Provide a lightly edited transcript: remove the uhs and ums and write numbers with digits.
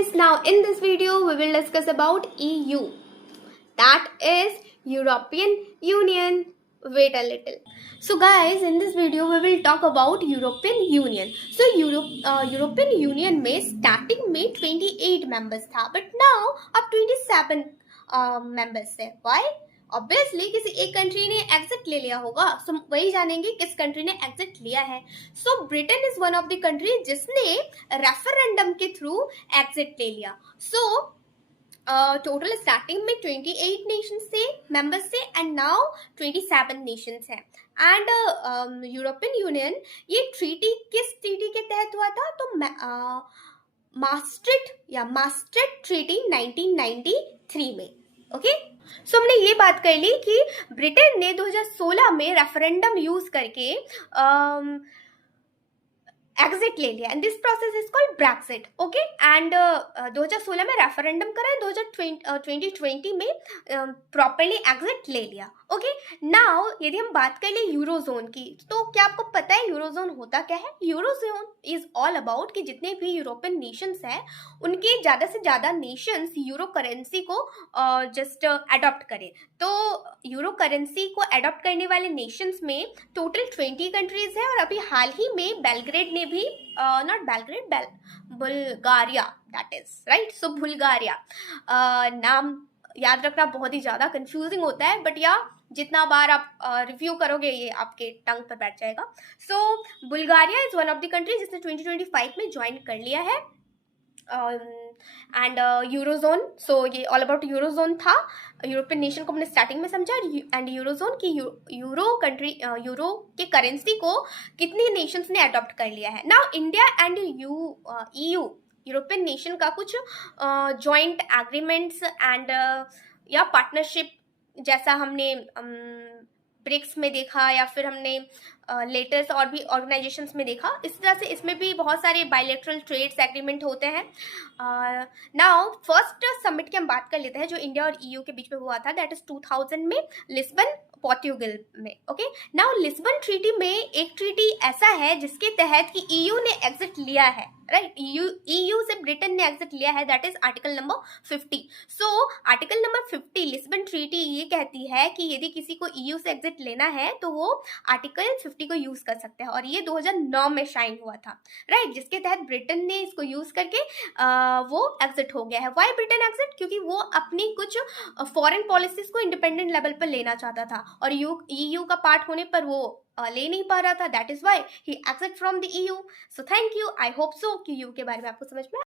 guys, now in this video we will discuss about EU, that is European Union. Wait a little. So guys, in this video we will talk about European Union. So European Union में starting में 28 members था, but now अब 27 members है. Why? Obviously किसी एक country ने exit ले लिया होगा, सो वही जानेंगे किस कंट्री ने एग्जिट लिया है. So Britain is one of the country जिसने रेफरेंडम के थ्रू एग्जिट ले लिया. सो टोटल स्टार्टिंग में 28 नेशंस थे, मेंबर्स थे, एंड नाउ 27 नेशंस हैं. एंड यूरोपियन यूनियन, ये ट्रीटी किस ट्रीटी के तहत हुआ था? तो मास्ट्रिक्ट ट्रीटी 1993 में. ओके, सो हमने ये बात कर ली कि ब्रिटेन ने 2016 में रेफरेंडम यूज करके एग्जिट ले लिया, and this process is called Brexit. Okay, and 2016 में रेफरेंडम करा, 2020 में प्रॉपरली एग्जिट ले लिया. ओके, नाउ यदि हम बात कर ले यूरोजोन की, तो क्या आपको पता है यूरोजोन होता क्या है? यूरोजोन इज ऑल अबाउट कि जितने भी यूरोपियन नेशंस हैं उनके ज़्यादा से ज़्यादा नेशंस यूरो करेंसी को जस्ट अडॉप्ट करें. तो यूरो करेंसी को अडॉप्ट करने वाले नेशंस में टोटल 20 कंट्रीज हैं, और अभी हाल ही में बेलग्रेड ने भी not Belgrade, Bulgaria, that is right. So Bulgaria नाम याद रखना बहुत ही ज़्यादा कंफ्यूजिंग होता है, बट या जितना बार आप रिव्यू करोगे ये आपके टंग पर बैठ जाएगा. So Bulgaria is one of the country जिसने 2025 में ज्वाइन कर लिया है. एंड यूरोजोन, सो ये ऑल अबाउट यूरोजोन था. यूरोपियन नेशन को हमने स्टार्टिंग में समझा, एंड यूरोजोन की यूरो के करेंसी को कितनी नेशंस ने अडॉप्ट कर लिया है. Now India and EU European nation का कुछ जॉइंट एग्रीमेंट्स एंड या पार्टनरशिप, जैसा हमने ब्रिक्स में देखा या फिर हमने लेटेस्ट और भी ऑर्गेनाइजेशंस में देखा, इस तरह से इसमें भी बहुत सारे बायलैटरल ट्रेड्स एग्रीमेंट होते हैं. नाउ फर्स्ट समिट की हम बात कर लेते हैं जो इंडिया और EU के बीच में हुआ था, दैट इज 2000 में लिस्बन, पोर्टुगल में. ओके, नाउ लिस्बन ट्रीटी में एक ट्रीटी ऐसा है जिसके तहत कि EU ने एग्जिट लिया है, राइट. EU से ब्रिटेन ने एग्जिट लिया है, that is article number 50. So article number 50 Lisbon treaty ये कहती है कि यदि किसी को EU से एग्जिट लेना है तो वो आर्टिकल 50 को यूज कर सकते हैं, और ये 2009 में शाइन हुआ था, राइट, जिसके तहत ब्रिटेन ने इसको यूज करके वो एग्जिट हो गया है. Why Britain exit? क्योंकि वो अपनी कुछ फॉरेन पॉलिसीज को इंडिपेंडेंट लेवल पर लेना चाहता था, और EU का पार्ट होने पर वो ले नहीं पा रहा था. That is why he exit from the EU. So thank you. I hope so कि EU के बारे में आपको समझ में